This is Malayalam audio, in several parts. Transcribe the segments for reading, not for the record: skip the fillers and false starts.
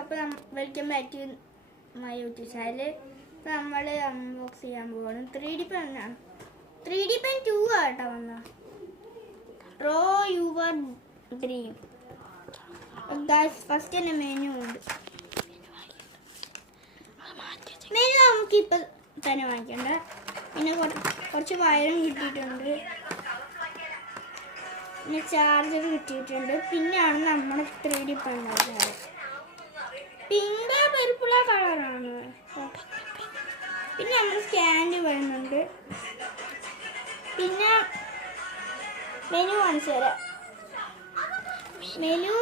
അപ്പോൾ welcome back to my YouTube channel. നമ്മൾ അൺബോക്സ് ചെയ്യാൻ പോകണം. 3D പെന്നാണ്. 3D പെൻ 2 ആട്ടോ വന്ന റോ യുവർ ഡ്രീം. ഫസ്റ്റ് തന്നെ മെനു ഉണ്ട്. മെനു നമുക്കിപ്പോൾ തന്നെ വാങ്ങിക്കണ്ട. പിന്നെ കുറച്ച് വയറും കിട്ടിയിട്ടുണ്ട്, പിന്നെ ചാർജർ കിട്ടിയിട്ടുണ്ട്. പിന്നെയാണ് നമ്മൾ 3D പെൻ വാങ്ങിയത്. പിങ്ക് പർപ്പിൾ കളറാണ്. പിന്നെ നമ്മൾ സ്റ്റാൻഡ് വരുന്നുണ്ട്. പിന്നെ മെനു കാണിച്ചു തരാം. മെനു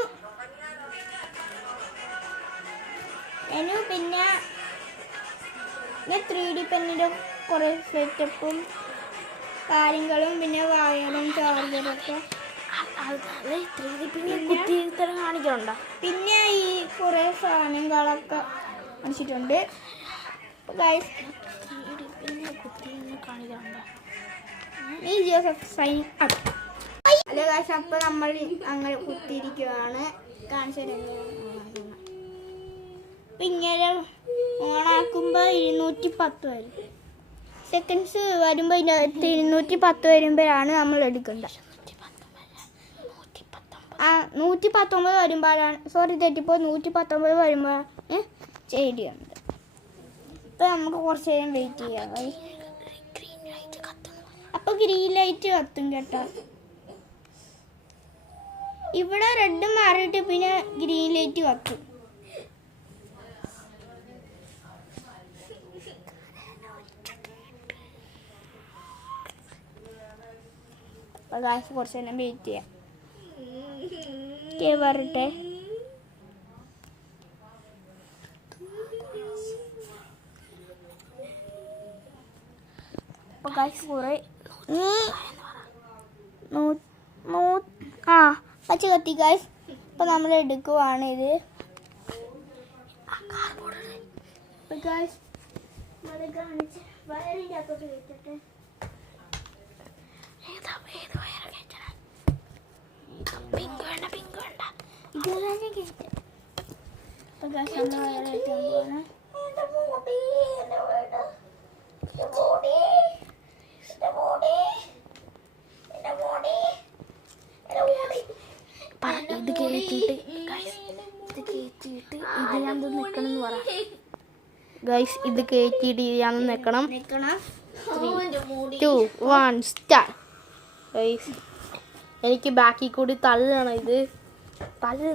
പിന്നെ 3D പെന്നിൻ്റെ കുറേ സെറ്റപ്പും കാര്യങ്ങളും പിന്നെ വയറും ചാർജറും ഒക്കെ കാണിക്കണ്ട. പിന്നെ ഈ കുറേ സാധനങ്ങളൊക്കെ കാണിച്ചിട്ടുണ്ട്. ഹലോ ഗൈസ്, അപ്പോൾ നമ്മൾ അങ്ങനെ കുത്തിയിരിക്കുകയാണ്. കാണിച്ചു തരുന്നത് ഇങ്ങനെ ഓണാക്കുമ്പോൾ 210 വരും. സെക്കൻഡ്സ് വരുമ്പോൾ ഇതിനകത്ത് 210 വരുമ്പോഴാണ് നമ്മൾ എടുക്കേണ്ടത്. 119 വരുമ്പോഴാണ്, സോറി തെറ്റിപ്പോൾ 119 വരുമ്പോഴാണ് ചെയ്യേണ്ടത്. അപ്പോൾ നമുക്ക് കുറച്ച് നേരം വെയിറ്റ് ചെയ്യാം. അപ്പോൾ ഗ്രീൻ ലൈറ്റ് കത്തും കേട്ടോ. ഇവിടെ റെഡ് മാറിയിട്ട് പിന്നെ ഗ്രീൻ ലൈറ്റ് കത്തും. അപ്പോൾ ഗായ്സ് കുറച്ച് നേരം വെയിറ്റ് ചെയ്യാം. വരട്ടെ. അപ്പോൾ ഗായ്സ് കുറേ പച്ച കത്തി ഗായ്സ്. അപ്പോൾ നമ്മൾ എടുക്കുവാണ് ഇത്. അപ്പോൾ ഗായ്സ് അത് കാണിച്ച് വയറിൻ്റെ അകത്തോട്ട് വെച്ചിട്ട് ഇത് കേട്ടിട്ട് ഇത് ഞാൻ നിൽക്കണം എന്ന് പറ ഗൈസ്. ഇത് കേറ്റിയിട്ട് ഞാൻ നിൽക്കണം. 3, 2, 1 സ്റ്റാർട്ട്. ഗൈസ് എനിക്ക് ബാക്കിൽ കൂടി തള്ളണം. ഇത് തള്ളു.